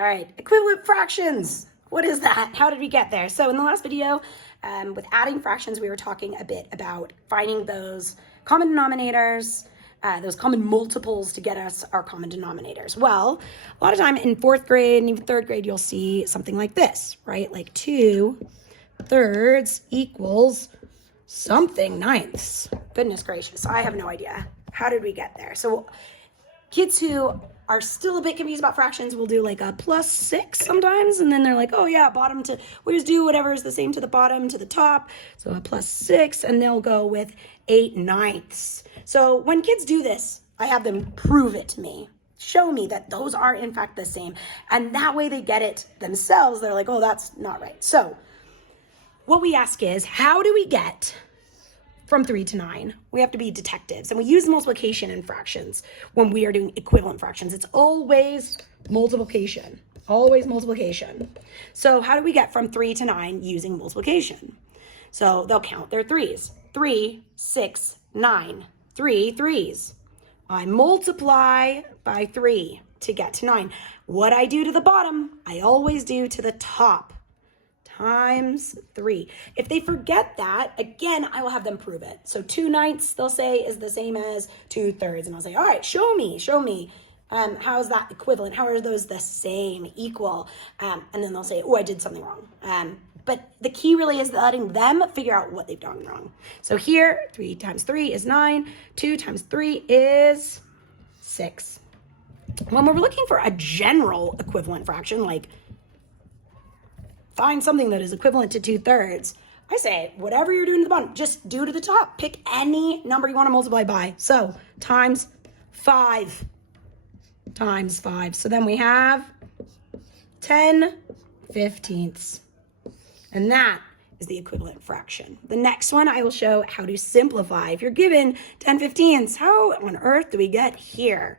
All right, equivalent fractions. What is that? How did we get there? So in the last video, with adding fractions, we were talking a bit about finding those common denominators, those common multiples to get us our common denominators. Well, a lot of time in 4th grade and even 3rd grade, you'll see something like this, right? Like 2/3 equals something ninths. Goodness gracious, I have no idea. How did we get there? So kids who are still a bit confused about fractions will do like a +6 sometimes, and then they're like, oh yeah, bottom to, we just do whatever is the same to the bottom to the top, so a +6, and they'll go with 8/9. So when kids do this, I have them prove it to me. Show me that those are in fact the same, and that way they get it themselves. They're like, oh, that's not right. So what we ask is, how do we get from 3 to 9? We have to be detectives, and we use multiplication in fractions when we are doing equivalent fractions. It's always multiplication, always multiplication. So how do we get from 3 to 9 using multiplication? So they'll count their threes. 3, 6, 9, 3 threes. I multiply by 3 to get to 9. What I do to the bottom, I always do to the top. Times 3. If they forget that, again, I will have them prove it. So 2/9 they'll say is the same as 2/3, and I'll say, all right, show me. How is that equivalent? How are those the same, equal? And then they'll say, oh, I did something wrong. But the key really is letting them figure out what they've done wrong. So here, 3 times 3 is 9. 2 times 3 is 6. When we're looking for a general equivalent fraction, like find something that is equivalent to 2/3, I say, whatever you're doing to the bottom, just do to the top. Pick any number you want to multiply by. So times 5 times 5. So then we have 10/15. And that is the equivalent fraction. The next one, I will show how to simplify. If you're given 10/15, how on earth do we get here?